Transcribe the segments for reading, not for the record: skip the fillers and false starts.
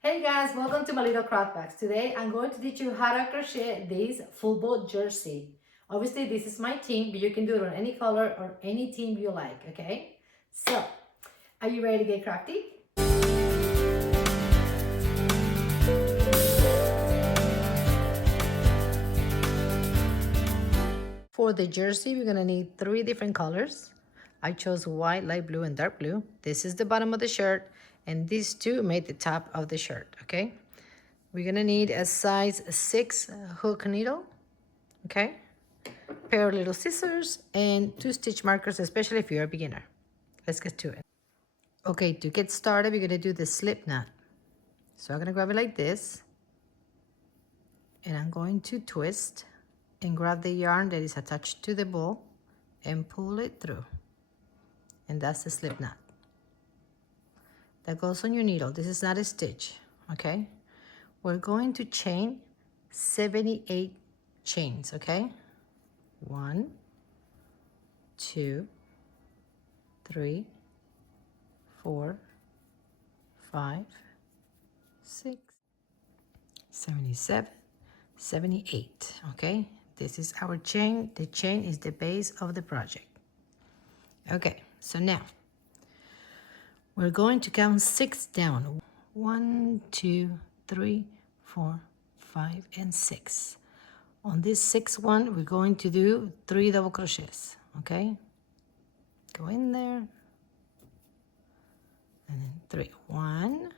Hey guys, welcome to my little craft bags. Today I'm going to teach you how to crochet this football jersey. Obviously this is my team, but you can do it on any color or any team you like, okay? So, are you ready to get crafty? For the jersey, we're gonna need 3 different colors. I chose white, light blue, and dark blue. This is the bottom of the shirt, and these two made the top of the shirt, okay? We're gonna need a size 6 hook needle, okay? Pair of little scissors and 2 stitch markers, especially if you're a beginner. Let's get to it. Okay, to get started, we're gonna do the slip knot. So I'm gonna grab it like this, and I'm going to twist and grab the yarn that is attached to the ball and pull it through. And that's the slip knot. That goes on your needle. This is not a stitch, okay? We're going to chain 78 chains, okay? 1, 2, 3, 4, 5, 6, 77, 78, okay? This is our chain. The chain is the base of the project. Okay, so now we're going to count 6 down. 1, 2, 3, 4, 5, and 6. On this 6th one, we're going to do 3 double crochets, okay? Go in there, and then 3. 1,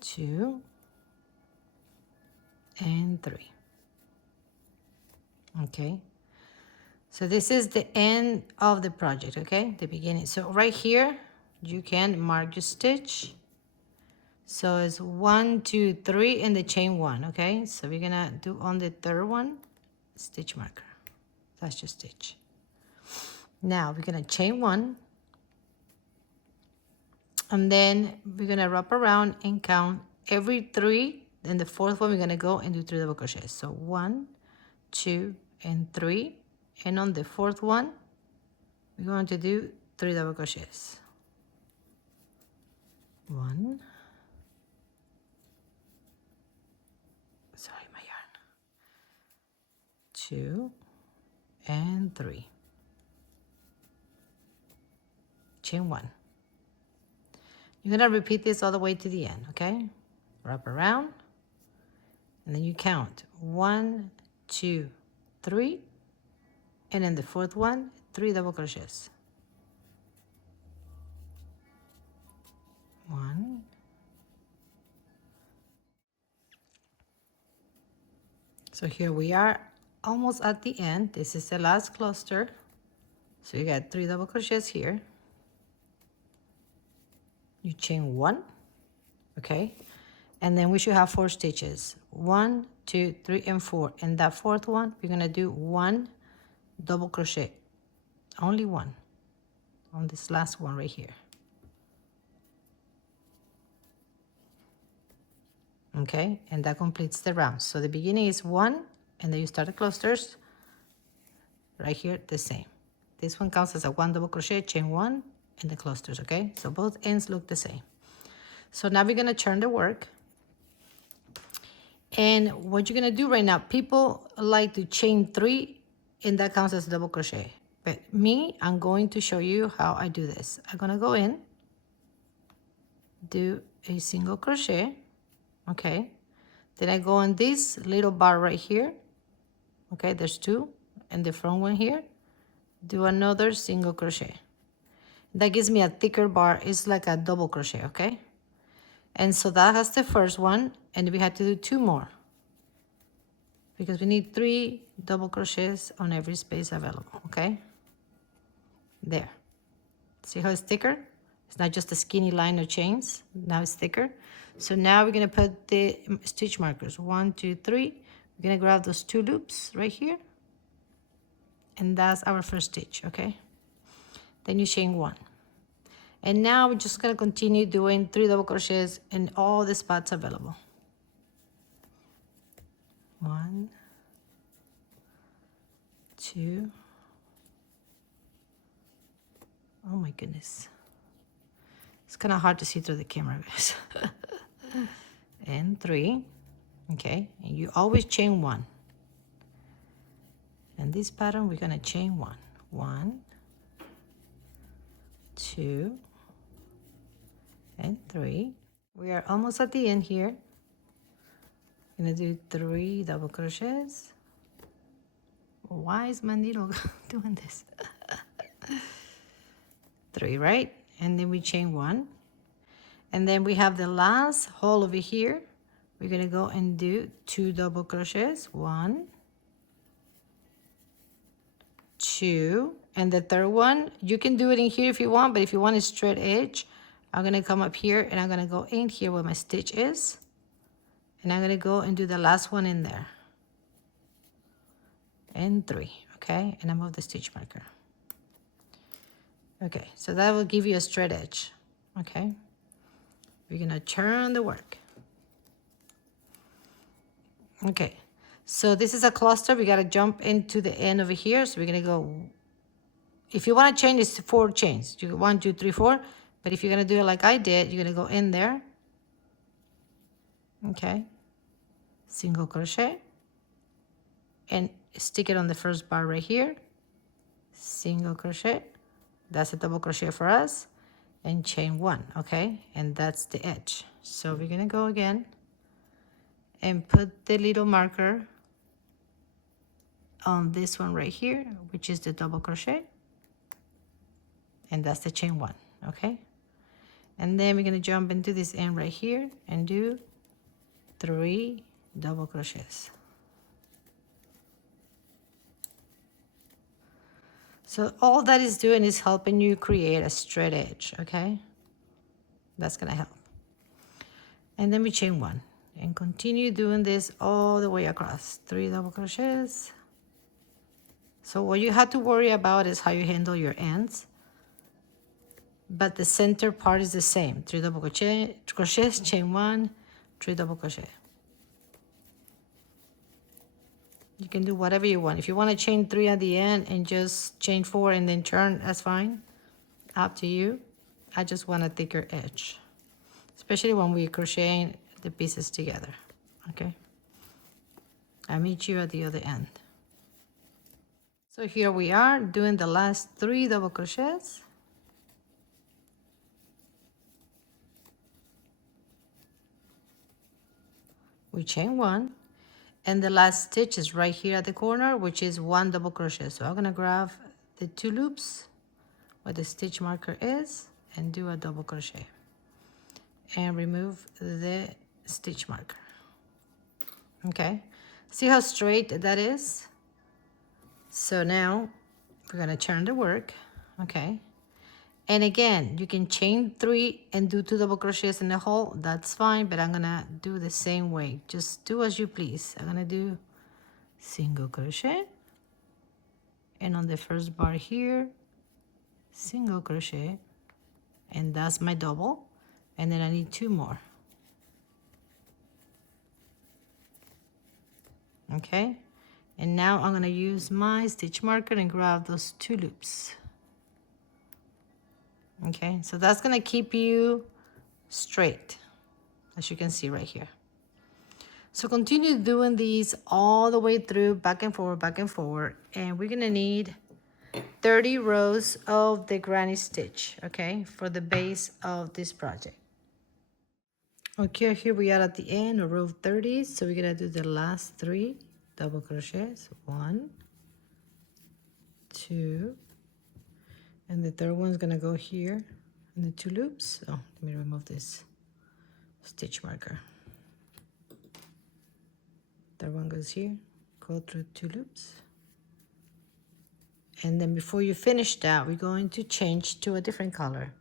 2, and 3. Okay, so this is the end of the project, okay, the beginning. So right here you can mark your stitch. So it's 1, 2, 3 and the chain 1, okay? So we're gonna do on the 3rd one stitch marker. That's your stitch. Now we're gonna chain 1, and then we're gonna wrap around and count every 3. Then the 4th one we're gonna go and do 3 double crochets. So 1, 2, and 3. And on the 4th one we're going to do 3 double crochets. 1, sorry, my yarn, 2, and 3. Chain 1. You're gonna repeat this all the way to the end, okay? Wrap around, and then you count 1, 2, 3, and then the 4th one, 3 double crochets. 1, so here we are almost at the end. This is the last cluster. So you got 3 double crochets here. You chain 1, okay? And then we should have 4 stitches. 1, 2, 3, and 4. And that 4th one, we're gonna do 1 double crochet. Only 1 on this last one right here. Okay, and that completes the round. So the beginning is 1, and then you start the clusters. Right here, the same. This one counts as a 1 double crochet, chain 1, and the clusters, okay? So both ends look the same. So now we're gonna turn the work. And what you're gonna do right now, people like to chain 3, and that counts as a double crochet. But me, I'm going to show you how I do this. I'm gonna go in, do a single crochet, okay? Then I go on this little bar right here, okay? There's 2, and the front one here. Do another single crochet. That gives me a thicker bar. It's like a double crochet, okay? And so that has the first one, and we had to do 2 more because we need 3 double crochets on every space available, okay? There. See how it's thicker? It's not just a skinny line of chains. Now it's thicker. So now we're gonna put the stitch markers. 1, 2, 3. We're gonna grab those 2 loops right here, and that's our first stitch, okay? Then you chain 1. And now we're just gonna continue doing 3 double crochets in all the spots available. 1, 2. Oh my goodness. It's kind of hard to see through the camera, guys. And 3, okay, and you always chain 1. And this pattern we're gonna chain 1. 1, 2, and 3. We are almost at the end here. I'm gonna do 3 double crochets. Why is my needle doing this? 3, right? And then we chain 1. And then we have the last hole over here. We're gonna go and do 2 double crochets. 1, 2, and the third one, you can do it in here if you want, but if you want a straight edge, I'm gonna come up here and I'm gonna go in here where my stitch is. And I'm gonna go and do the last one in there. And 3, okay? And I move the stitch marker. Okay, so that will give you a straight edge, okay? We're gonna turn the work. Okay, so this is a cluster. We gotta jump into the end over here. So we're gonna go, if you wanna chain, it's 4 chains. You 1, 2, 3, 4. But if you're gonna do it like I did, you're gonna go in there. Okay, single crochet. And stick it on the first bar right here. Single crochet. That's a double crochet for us. And chain 1, okay? And that's the edge. So we're gonna go again and put the little marker on this one right here, which is the double crochet. And that's the chain 1, okay? And then we're gonna jump into this end right here and do 3 double crochets. So all that is doing is helping you create a straight edge, okay? That's gonna help. And then we chain 1 and continue doing this all the way across. 3 double crochets. So what you have to worry about is how you handle your ends. But the center part is the same. 3 double crochets, chain 1, 3 double crochet. You can do whatever you want. If you want to chain 3 at the end and just chain 4 and then turn, that's fine. Up to you. I just want a thicker edge, especially when we're crocheting the pieces together, okay? I'll meet you at the other end. So here we are doing the last 3 double crochets. We chain 1. And the last stitch is right here at the corner, which is 1 double crochet. So I'm gonna grab the 2 loops where the stitch marker is and do a double crochet and remove the stitch marker. Okay, see how straight that is? So now we're gonna turn the work, okay? And again, you can chain 3 and do 2 double crochets in the hole. That's fine, but I'm gonna do the same way. Just do as you please. I'm gonna do single crochet. And on the first bar here, single crochet. And that's my double. And then I need 2 more. Okay? And now I'm gonna use my stitch marker and grab those 2 loops. Okay, so that's gonna keep you straight, as you can see right here. So continue doing these all the way through, back and forward, and we're gonna need 30 rows of the granny stitch, okay, for the base of this project. Okay, here we are at the end of row 30, so we're gonna do the last 3 double crochets. 1, 2, and the third one's gonna go here in the 2 loops. Oh, let me remove this stitch marker. Third one goes here, go through 2 loops. And then before you finish that, we're going to change to a different color,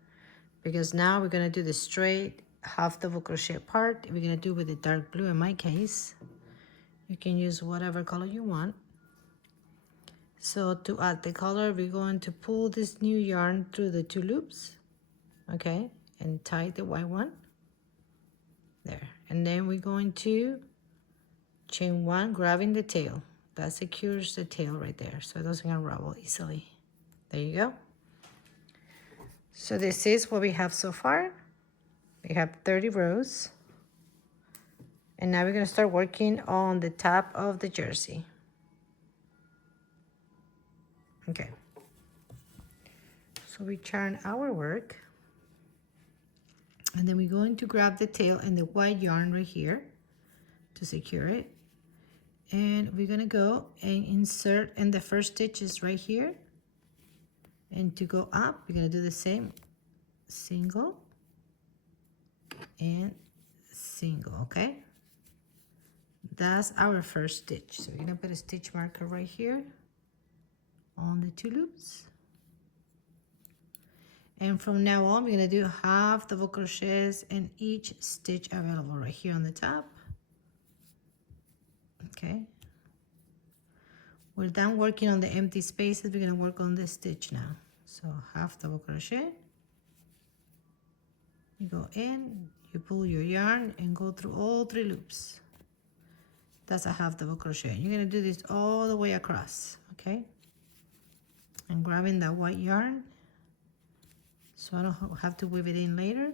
because now we're gonna do the straight half double crochet part. We're gonna do with the dark blue in my case. You can use whatever color you want. So to add the color, we're going to pull this new yarn through the 2 loops, okay, and tie the white one there. And then we're going to chain 1, grabbing the tail. That secures the tail right there, so it doesn't unravel easily. There you go. So this is what we have so far. We have 30 rows. And now we're going to start working on the top of the jersey. Okay. So we turn our work. And then we're going to grab the tail and the white yarn right here to secure it. And we're going to go and insert, and the first stitch is right here. And to go up, we're going to do the same. Single and single, okay? That's our first stitch. So we're going to put a stitch marker right here on the 2 loops. And from now on, we're going to do half double crochets in each stitch available right here on the top. Okay. We're done working on the empty spaces. We're going to work on this stitch now. So half double crochet. You go in, you pull your yarn and go through all 3 loops. That's a half double crochet. You're going to do this all the way across, okay? And grabbing that white yarn so I don't have to weave it in later.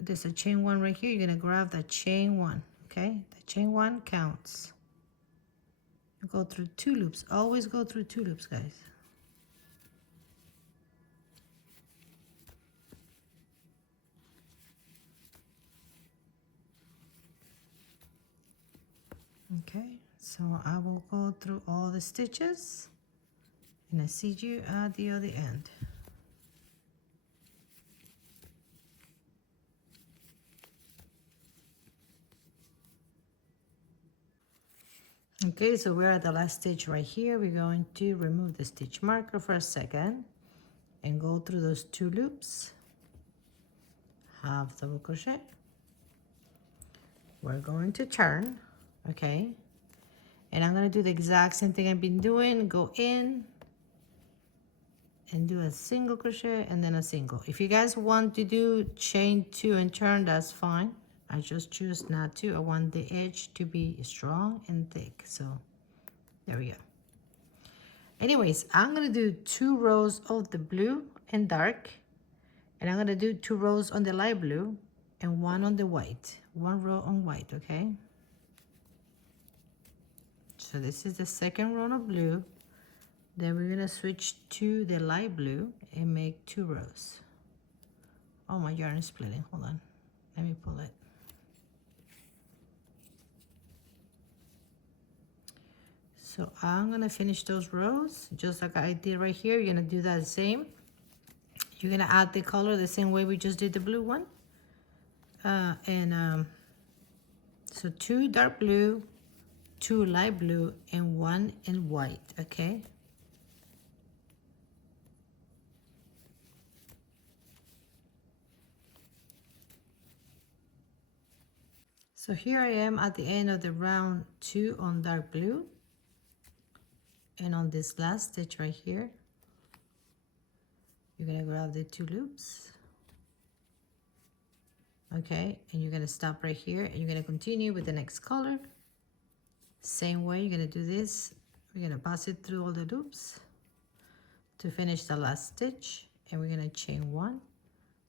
There's a chain 1 right here. You're going to grab that chain 1, okay? The chain 1 counts. You go through 2 loops. Always go through 2 loops, guys. Okay, so I will go through all the stitches and I see you at the other end. Okay, so we're at the last stitch right here. We're going to remove the stitch marker for a second and go through those 2 loops, half double crochet. We're going to turn, okay, and I'm going to do the exact same thing I've been doing. Go in and do a single crochet and then a single. If you guys want to do chain 2 and turn, that's fine. I just choose not to. I want the edge to be strong and thick. So there we go. Anyways, I'm going to do 2 rows of the blue and dark. And I'm going to do 2 rows on the light blue and 1 on the white. 1 row on white, okay? So this is the second row of blue. Then we're going to switch to the light blue and make 2 rows. Oh, my yarn is splitting. Hold on. Let me pull it. So I'm going to finish those rows just like I did right here. You're going to do that the same. You're going to add the color the same way we just did the blue one. So 2 dark blue, 2 light blue, and 1 in white, okay? So here I am at the end of the round 2 on dark blue. And on this last stitch right here, you're going to grab the 2 loops. Okay, and you're going to stop right here and you're going to continue with the next color. Same way, you're going to do this. We're going to pass it through all the loops to finish the last stitch, and we're going to chain 1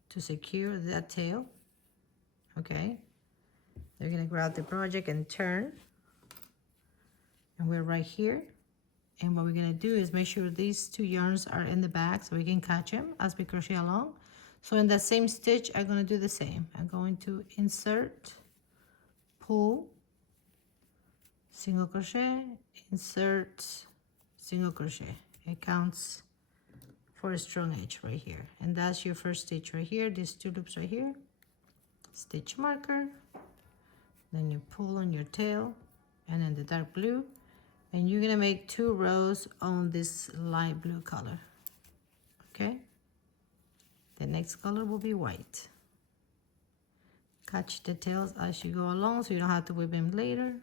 to secure that tail. Okay, you're going to grab the project and turn, and we're right here. And what we're going to do is make sure these 2 yarns are in the back so we can catch them as we crochet along. So in that same stitch, I'm going to do the same. I'm going to insert, pull, single crochet, insert, single crochet. It counts for a strong edge right here. And that's your first stitch right here. These 2 loops right here. Stitch marker. Then you pull on your tail and then the dark blue. And you're going to make 2 rows on this light blue color. Okay? The next color will be white. Catch the tails as you go along so you don't have to whip them later.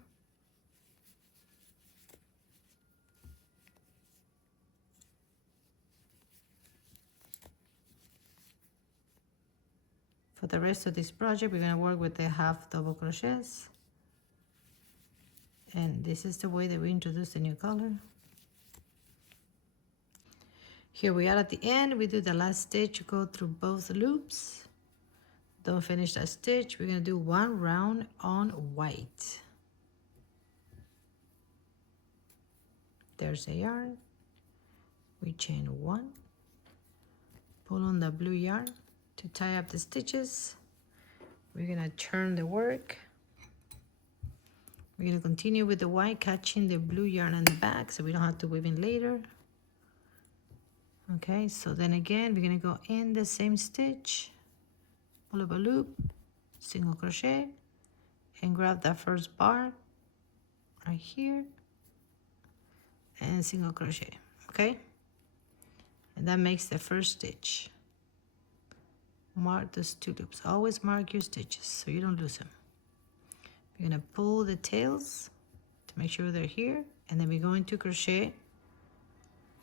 For the rest of this project, we're going to work with the half double crochets. And this is the way that we introduce the new color. Here we are at the end. We do the last stitch, go through both loops. Don't finish that stitch. We're gonna do one round on white. There's the yarn. We chain one, pull on the blue yarn to tie up the stitches. We're gonna turn the work. We're gonna continue with the white, catching the blue yarn on the back so we don't have to weave in later. Okay, so then again, we're gonna go in the same stitch, pull up a loop, single crochet, and grab that first bar right here, and single crochet, okay? And that makes the first stitch. Mark those two loops. Always mark your stitches so you don't lose them. We're gonna pull the tails to make sure they're here, and then we're going to crochet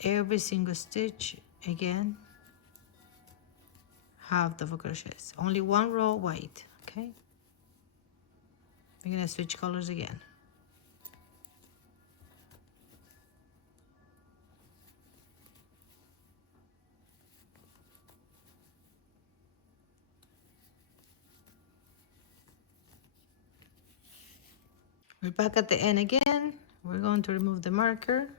every single stitch again, half double crochets, only one row white. Okay, we're gonna switch colors again. We're back at the end again. We're going to remove the marker.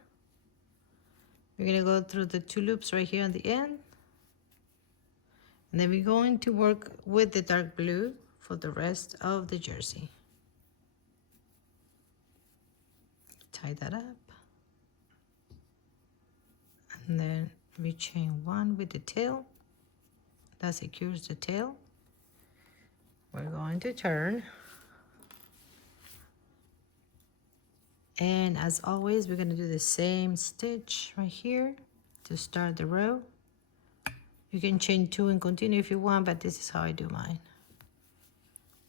We're going to go through the two loops right here on the end. And then we're going to work with the dark blue for the rest of the jersey. Tie that up. And then we chain one with the tail. That secures the tail. We're going to turn. And as always, we're going to do the same stitch right here to start the row. You can chain two and continue if you want, but this is how I do mine.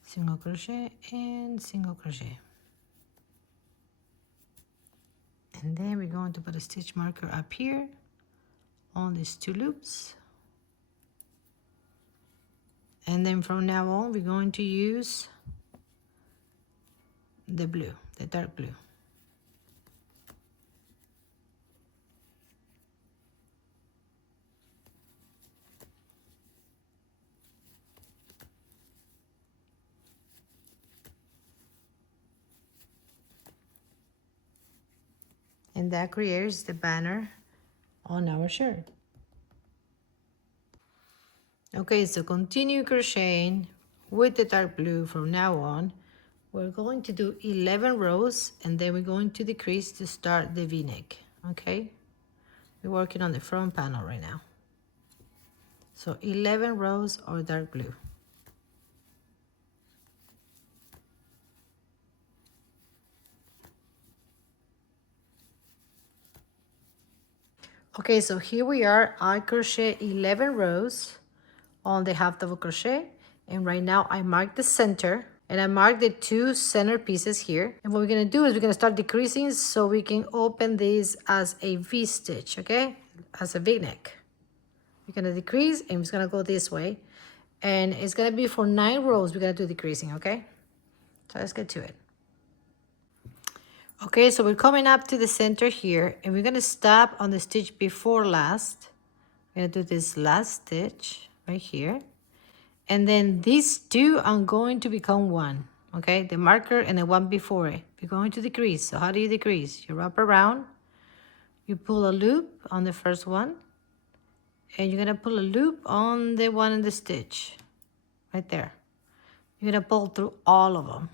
Single crochet and single crochet. And then we're going to put a stitch marker up here on these two loops. And then from now on, we're going to use the blue, the dark blue. And that creates the banner on our shirt. Okay, so continue crocheting with the dark blue from now on. We're going to do 11 rows, and then we're going to decrease to start the V-neck, okay? We're working on the front panel right now. So 11 rows of dark blue. Okay, so here we are. I crochet 11 rows on the half double crochet, and right now I mark the center, and I mark the two center pieces here. And what we're gonna do is we're gonna start decreasing so we can open these as a V stitch, okay? As a V-neck. We're gonna decrease, and it's gonna go this way, and it's gonna be for 9 rows. We're gonna do decreasing, okay? So let's get to it. Okay, so we're coming up to the center here, and we're gonna stop on the stitch before last. We're gonna do this last stitch right here, and then these two are going to become one, okay? The marker and the one before it. We're going to decrease. So how do you decrease? You wrap around, you pull a loop on the first one, and you're gonna pull a loop on the one in the stitch right there. You're gonna pull through all of them.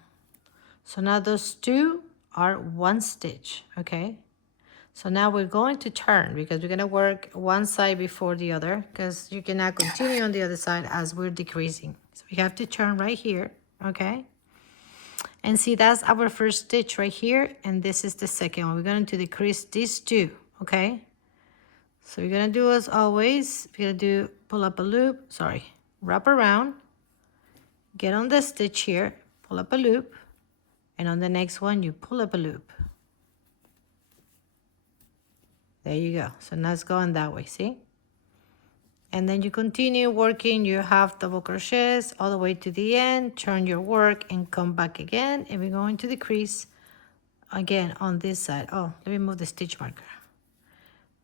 So now those two are one stitch, okay? So now we're going to turn because we're gonna work one side before the other, because you cannot continue on the other side as we're decreasing. So we have to turn right here, okay? And see, that's our first stitch right here, and this is the second one. We're going to decrease these two, okay? So we're gonna do as always, we're gonna do pull up a loop, wrap around, get on the stitch here, pull up a loop, and on the next one, you pull up a loop. There you go. So now it's going that way, see? And then you continue working your half double crochets all the way to the end, turn your work and come back again. And we're going to decrease again on this side. Oh, let me move the stitch marker.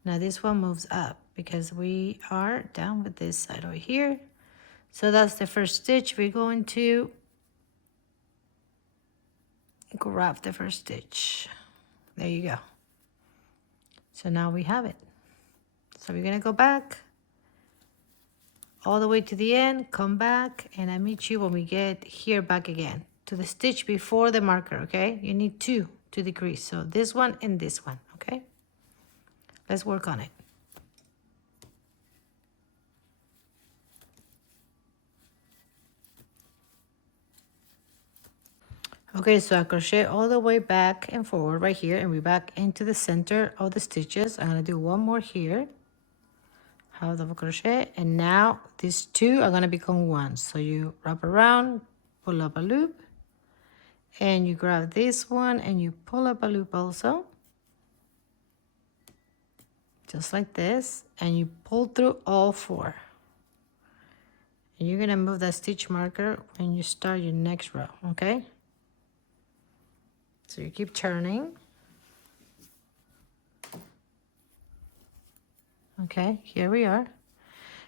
Now this one moves up. because we are down with this side over here. So that's the first stitch. We're going to grab the first stitch. There you go. So now we have it. So we're gonna go back all the way to the end, come back, and I meet you when we get here back again to the stitch before the marker, okay? You need two to decrease. So this one and this one, okay? Let's work on it. Okay, so I crochet all the way back and forward right here, and we're back into the center of the stitches. I'm gonna do one more here, half double crochet, and now these two are gonna become one. So you wrap around, pull up a loop, and you grab this one and you pull up a loop also, just like this, and you pull through all four. And you're gonna move that stitch marker when you start your next row, okay? So you keep turning. Okay, here we are.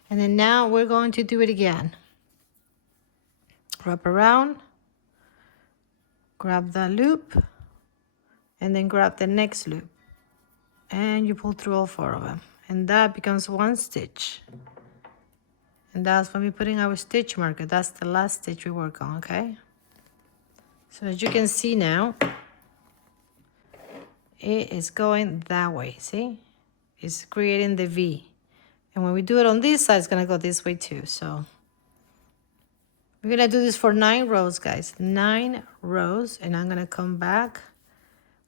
And then now we're going to do it again. Wrap around, grab that loop, and then grab the next loop. And you pull through all four of them. And that becomes one stitch. And that's when we're putting our stitch marker. That's the last stitch we work on, okay? So as you can see now, it is going that way, see? It's creating the V. And when we do it on this side, it's gonna go this way too. So we're gonna do this for 9 rows, guys. 9 rows, and I'm gonna come back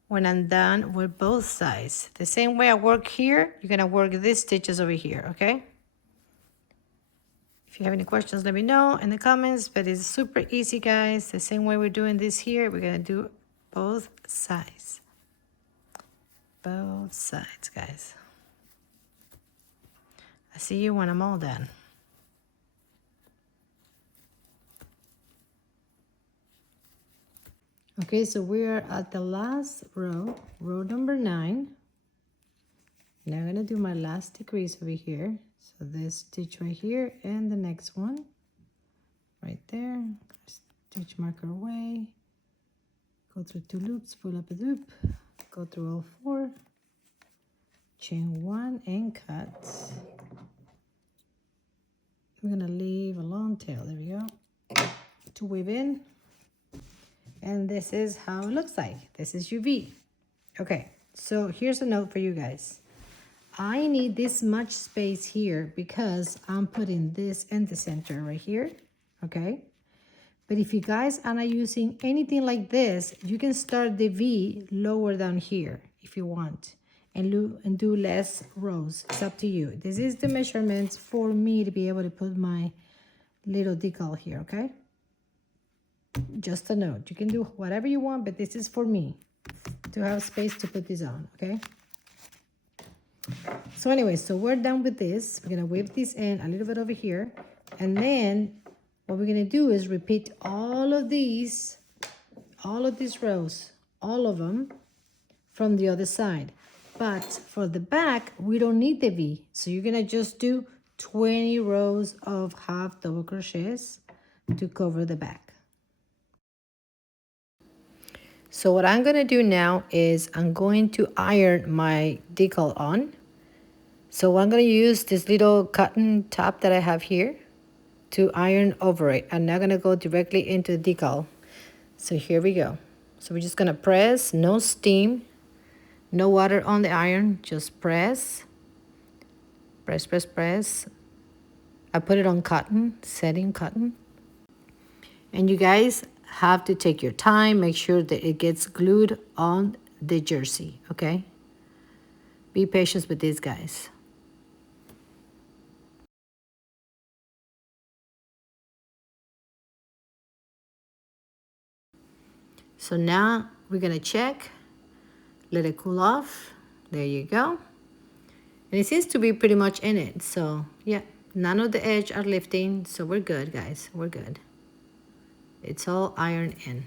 when I'm done with both sides. The same way I work here, you're gonna work these stitches over here, okay? If you have any questions, let me know in the comments, but it's super easy, guys. The same way we're doing this here, we're gonna do both sides. Both sides, guys. I see you when I'm all done. Okay, so we're at the last row, row number 9. Now I'm gonna do my last decrease over here. So this stitch right here and the next one right there. Stitch marker away. Go through 2 loops, pull up a loop, go through all 4, chain 1 and cut. We're gonna leave a long tail, there we go, to weave in. And this is how it looks like. This is your V. Okay, so here's a note for you guys. I need this much space here because I'm putting this in the center right here, okay? But if you guys are not using anything like this, you can start the V lower down here if you want, and do less rows. It's up to you. This is the measurements for me to be able to put my little decal here, okay? Just a note. You can do whatever you want, but this is for me to have space to put this on, okay? So anyway, so we're done with this. We're gonna weave this in a little bit over here, and then what we're gonna do is repeat all of these rows, all of them, from the other side. But for the back, we don't need the V, so you're gonna just do 20 rows of half double crochets to cover the back. So what I'm gonna do now is I'm going to iron my decal on. So I'm gonna use this little cotton top that I have here to iron over it. I'm not gonna go directly into the decal. So here we go. So we're just gonna press, no steam, no water on the iron, just press, press, press, press. I put it on cotton, setting cotton. And you guys have to take your time, make sure that it gets glued on the jersey, okay? Be patient with these guys. So now we're gonna check, let it cool off. There you go. And it seems to be pretty much in it. So yeah, none of the edge are lifting. So we're good, guys, we're good. It's all ironed in.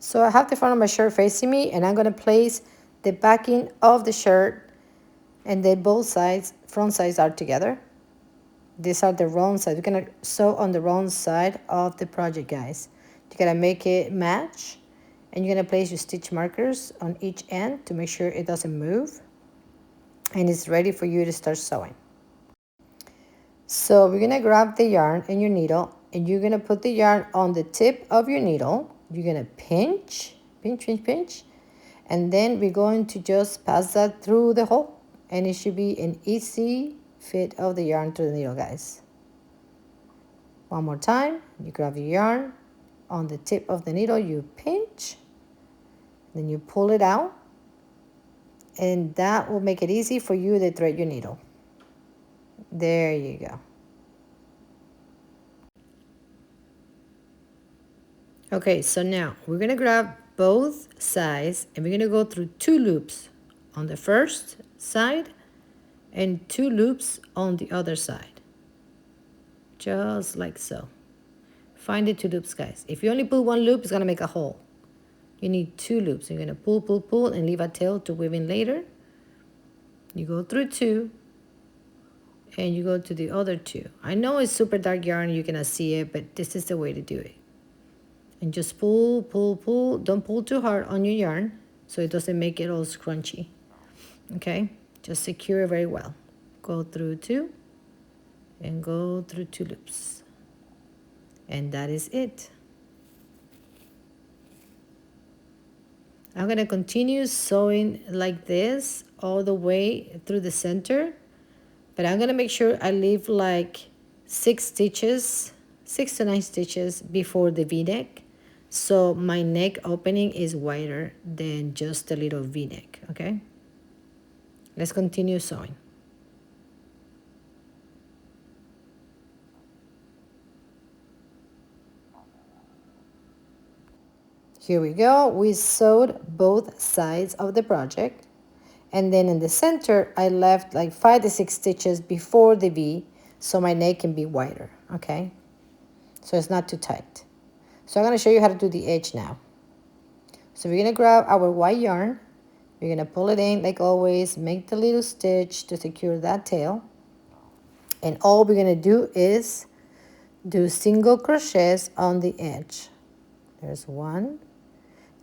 So I have the front of my shirt facing me, and I'm gonna place the backing of the shirt, and then both sides, front sides are together. These are the wrong sides. We're gonna sew on the wrong side of the project, guys. You gotta make it match, and you're gonna place your stitch markers on each end to make sure it doesn't move, and it's ready for you to start sewing. So we're gonna grab the yarn and your needle, and you're gonna put the yarn on the tip of your needle. You're gonna pinch, pinch, pinch, pinch, and then we're going to just pass that through the hole, and it should be an easy fit of the yarn to the needle, guys. One more time, you grab your yarn on the tip of the needle, you pinch, then you pull it out, and that will make it easy for you to thread your needle. There you go. Okay, so now we're gonna grab both sides and we're gonna go through 2 loops on the first side and 2 loops on the other side. Just like so. Find the 2 loops, guys. If you only pull 1 loop, it's gonna make a hole. You need 2 loops. You're gonna pull, pull, pull, and leave a tail to weave in later. You go through 2, and you go to the other 2. I know it's super dark yarn, you cannot see it, but this is the way to do it. And just pull, pull, pull. Don't pull too hard on your yarn so it doesn't make it all scrunchy. Okay? Just secure it very well. Go through 2 and go through 2 loops. And that is it. I'm going to continue sewing like this all the way through the center, but I'm going to make sure I leave like 6 to 9 stitches before the V-neck, so my neck opening is wider than just a little V-neck. Okay, let's continue sewing. Here we go. We sewed both sides of the project, and then in the center I left like 5 to 6 stitches before the V so my neck can be wider. Okay, so it's not too tight. So I'm going to show you how to do the edge now. So we're going to grab our white yarn, we're going to pull it in like always, make the little stitch to secure that tail, and all we're going to do is do single crochets on the edge. There's 1.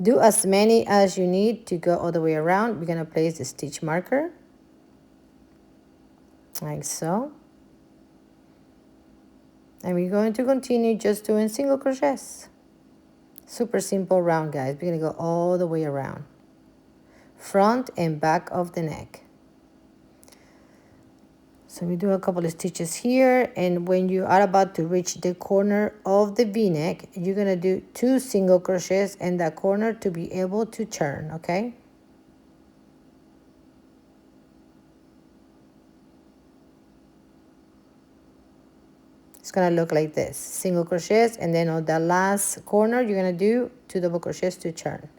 Do as many as you need to go all the way around. We're going to place the stitch marker like so, and we're going to continue just doing single crochets. Super simple round, guys. We're going to go all the way around, front and back of the neck. So we do a couple of stitches here, and when you are about to reach the corner of the V-neck, you're going to do 2 single crochets in that corner to be able to turn. Okay, it's going to look like this: single crochets, and then on the last corner you're going to do 2 double crochets to turn.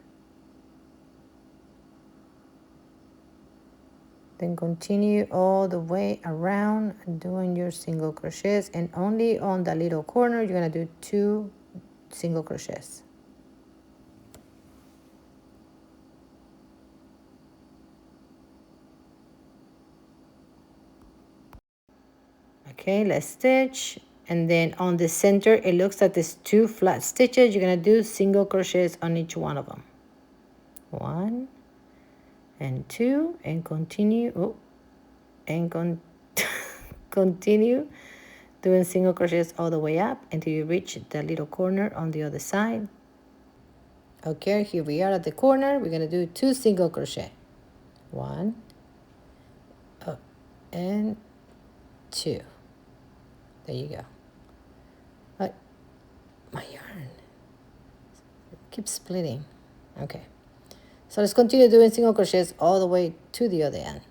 Then continue all the way around doing your single crochets, and only on the little corner you're going to do 2 single crochets. Okay, let's stitch, and then on the center it looks like there's 2 flat stitches. You're going to do single crochets on each one of them. 1 and 2, and continue, continue doing single crochets all the way up until you reach the little corner on the other side. Okay, here we are at the corner. We're going to do 2 single crochet. 1 and 2. There you go. But my yarn keeps splitting. Okay, so let's continue doing single crochets all the way to the other end.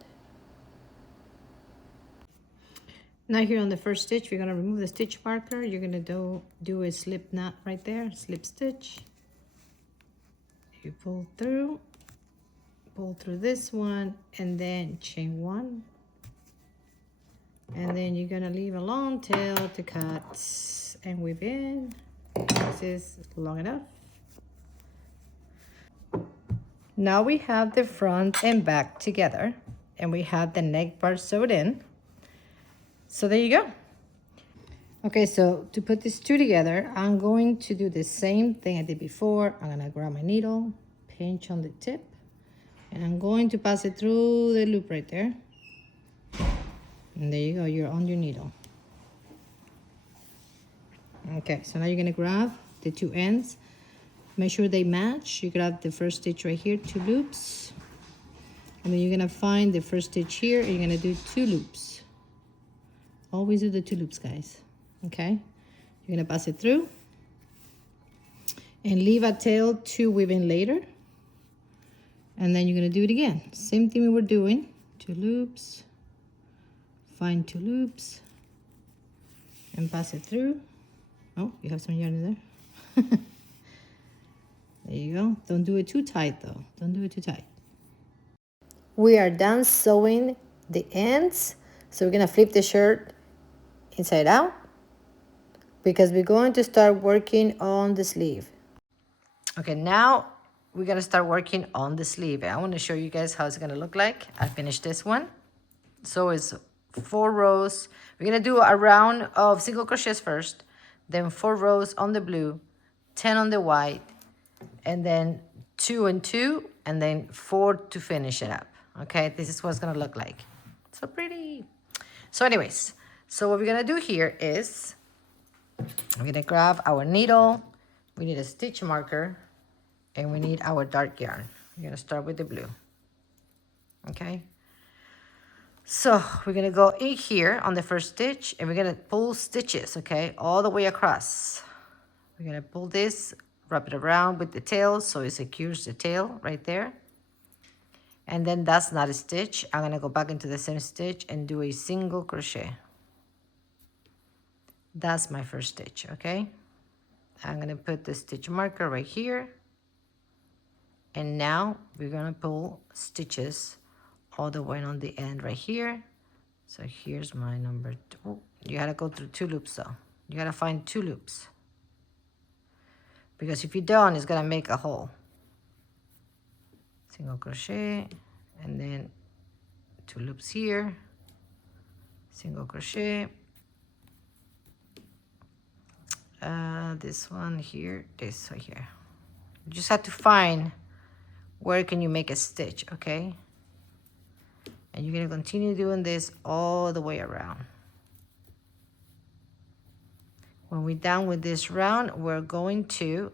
Now here on the first stitch, we're going to remove the stitch marker. You're going to do a slip knot right there, slip stitch. You pull through this one, and then chain 1, and then you're going to leave a long tail to cut and weave in. This is long enough. Now we have the front and back together, and we have the neck part sewed in. So there you go. Okay, so to put these two together, I'm going to do the same thing I did before. I'm gonna grab my needle, pinch on the tip, and I'm going to pass it through the loop right there. And there you go, you're on your needle. Okay, so now you're gonna grab the two ends. Make sure they match. You grab the first stitch right here, 2 loops. And then you're gonna find the first stitch here, and you're gonna do 2 loops. Always do the 2 loops, guys. Okay? You're gonna pass it through. And leave a tail to weave in later. And then you're gonna do it again. Same thing we were doing. 2 loops. Find 2 loops. And pass it through. Oh, you have some yarn in there. There you go. Don't do it too tight though. Don't do it too tight. We are done sewing the ends. So we're gonna flip the shirt inside out because we're going to start working on the sleeve. Okay, now we're gonna start working on the sleeve. I wanna show you guys how it's gonna look like. I finished this one. So it's 4 rows. We're gonna do a round of single crochets first, then 4 rows on the blue, 10 on the white, and then 2 and 2, and then 4 to finish it up. Okay, this is what it's gonna look like. So pretty. So anyways, so what we're gonna do here is we're gonna grab our needle, we need a stitch marker, and we need our dark yarn. We're gonna start with the blue. Okay, so we're gonna go in here on the first stitch, and we're gonna pull stitches, okay, all the way across. We're gonna pull this, wrap it around with the tail so it secures the tail right there. And then that's not a stitch. I'm gonna go back into the same stitch and do a single crochet. That's my first stitch, okay? I'm gonna put the stitch marker right here. And now we're gonna pull stitches all the way on the end right here. So here's my number 2. Oh, you gotta go through 2 loops though. You gotta find 2 loops. Because if you don't, it's gonna make a hole. Single crochet, and then 2 loops here, single crochet, this one here, this one here. You just have to find where can you make a stitch, okay? And you're gonna continue doing this all the way around. When we're done with this round, we're going to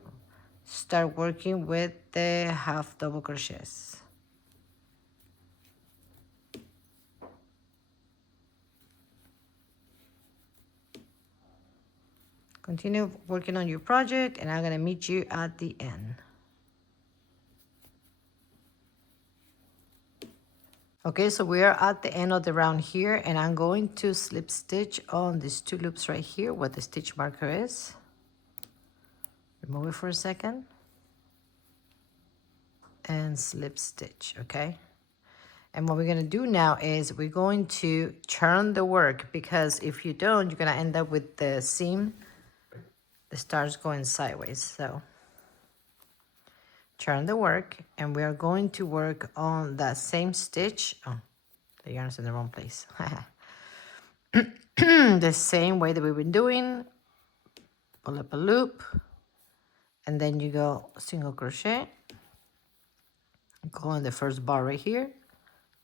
start working with the half double crochets. Continue working on your project, and I'm gonna meet you at the end. Okay, so we are at the end of the round here, and I'm going to slip stitch on these 2 loops right here where the stitch marker is. Remove it for a second. And slip stitch, okay? And what we're gonna do now is we're going to turn the work, because if you don't, you're gonna end up with the seam, the stars going sideways. So turn the work, and we are going to work on that same stitch. Oh, the yarn is in the wrong place. The same way that we've been doing. Pull up a loop, and then you go single crochet, go in the first bar right here,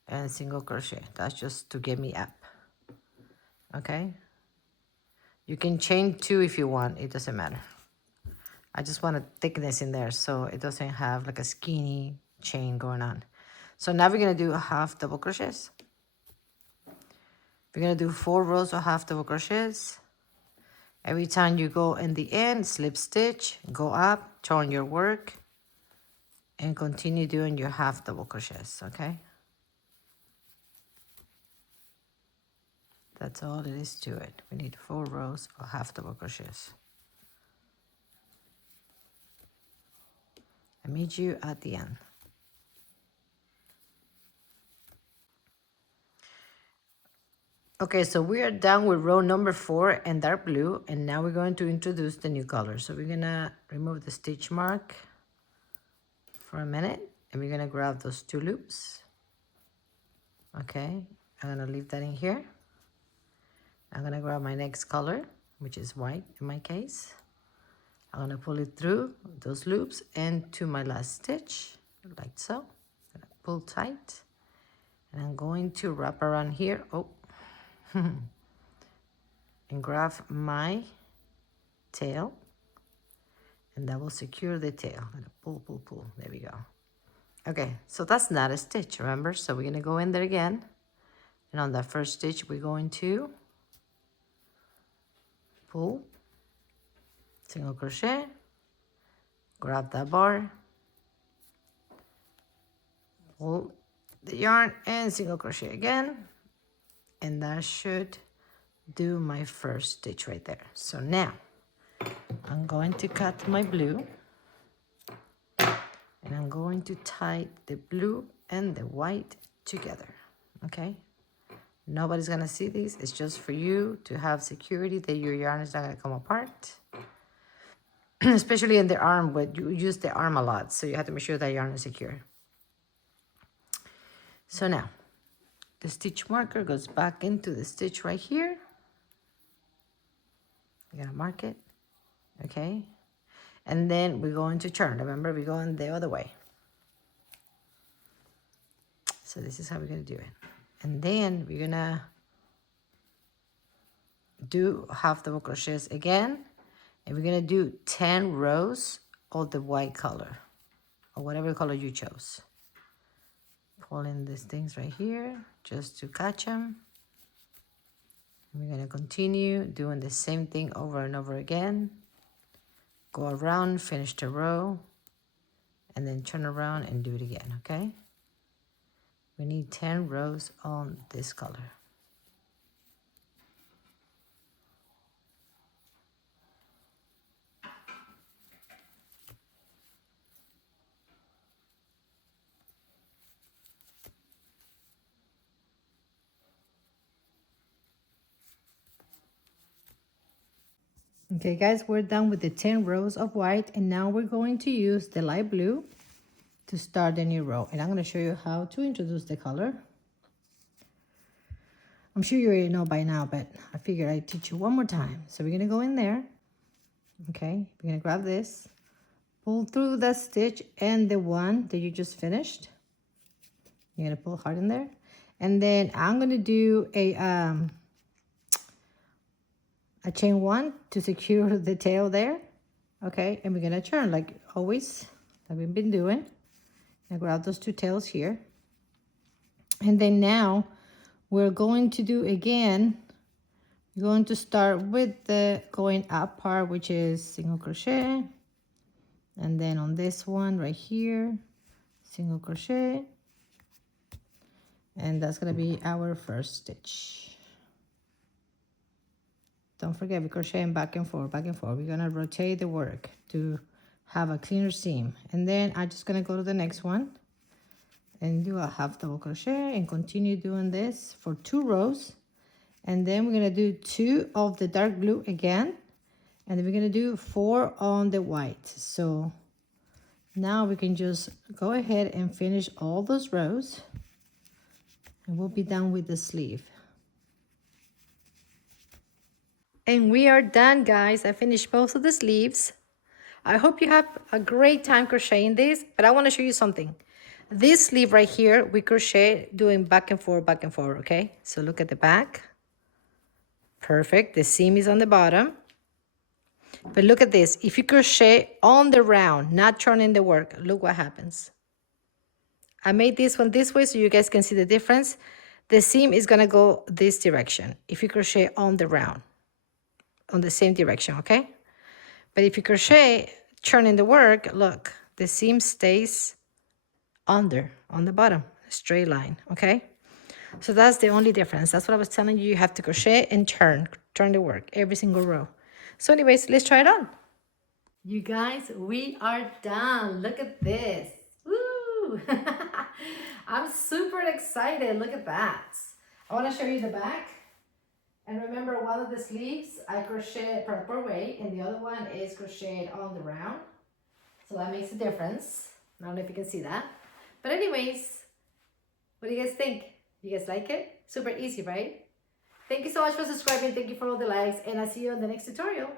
and single crochet. That's just to get me up. Okay, you can chain 2 if you want, it doesn't matter. I just want a thickness in there so it doesn't have like a skinny chain going on. So now we're gonna do half double crochets. We're gonna do 4 rows of half double crochets. Every time you go in the end, slip stitch, go up, turn your work, and continue doing your half double crochets, okay? That's all it is to it. We need 4 rows of half double crochets. I'll meet you at the end. Okay, so we are done with row number 4 and dark blue, and now we're going to introduce the new color. So we're gonna remove the stitch mark for a minute, and we're gonna grab those 2 loops. Okay, I'm gonna leave that in here. I'm gonna grab my next color, which is white in my case. I'm gonna pull it through those loops and to my last stitch, like so. I'm gonna pull tight, and I'm going to wrap around here. Oh, and grab my tail, and that will secure the tail. I'm gonna pull, pull, pull. There we go. Okay, so that's not a stitch, remember? So we're gonna go in there again, and on that first stitch, we're going to pull, single crochet, grab that bar, pull the yarn, and single crochet again, and that should do my first stitch right there. So now I'm going to cut my blue, and I'm going to tie the blue and the white together. Okay, nobody's gonna see this. It's just for you to have security that your yarn is not gonna come apart. Especially in the arm, but you use the arm a lot, so you have to make sure that yarn is secure. So now the stitch marker goes back into the stitch right here. You gotta mark it, okay? And then we're going to turn. Remember, we're going the other way. So this is how we're gonna do it. And then we're gonna do half double crochets again, and we're gonna do 10 rows of the white color, or whatever color you chose. Pull in these things right here just to catch them. And we're gonna continue doing the same thing over and over again. Go around, finish the row, and then turn around and do it again, okay? We need 10 rows on this color. Okay guys, we're done with the 10 rows of white, and now we're going to use the light blue to start the new row. And I'm going to show you how to introduce the color. I'm sure you already know by now, but I figured I'd teach you one more time. So we're going to go in there. Okay, we're going to grab this, pull through that stitch and the one that you just finished. You're going to pull hard in there. And then I'm going to do a chain 1 to secure the tail there. Okay, and we're going to turn like always, like we've been doing. And grab those 2 tails here. And then now we're going to do again, we're going to start with the going up part, which is single crochet. And then on this one right here, single crochet. And that's going to be our first stitch. Don't forget, we're crocheting back and forth, back and forth. We're going to rotate the work to have a cleaner seam. And then I'm just going to go to the next one and do a half double crochet and continue doing this for 2 rows. And then we're going to do 2 of the dark blue again. And then we're going to do 4 on the white. So now we can just go ahead and finish all those rows. And we'll be done with the sleeve. And we are done, guys. I finished both of the sleeves. I hope you have a great time crocheting this, but I want to show you something. This sleeve right here, we crochet doing back and forth, okay? So look at the back. Perfect. The seam is on the bottom. But look at this. If you crochet on the round, not turning the work, look what happens. I made this one this way so you guys can see the difference. The seam is going to go this direction if you crochet on the round, on the same direction, okay? But if you crochet turning the work, look, the seam stays under on the bottom, straight line, okay? So that's the only difference. That's what I was telling you. You have to crochet and turn the work every single row. So anyways, let's try it on. You guys, we are done. Look at this. Woo! I'm super excited. Look at that. I want to show you the back. And remember, one of the sleeves I crochet proper way, and the other one is crocheted on the round. So that makes a difference. I don't know if you can see that. But anyways, what do you guys think? You guys like it? Super easy, right? Thank you so much for subscribing. Thank you for all the likes, and I'll see you on the next tutorial.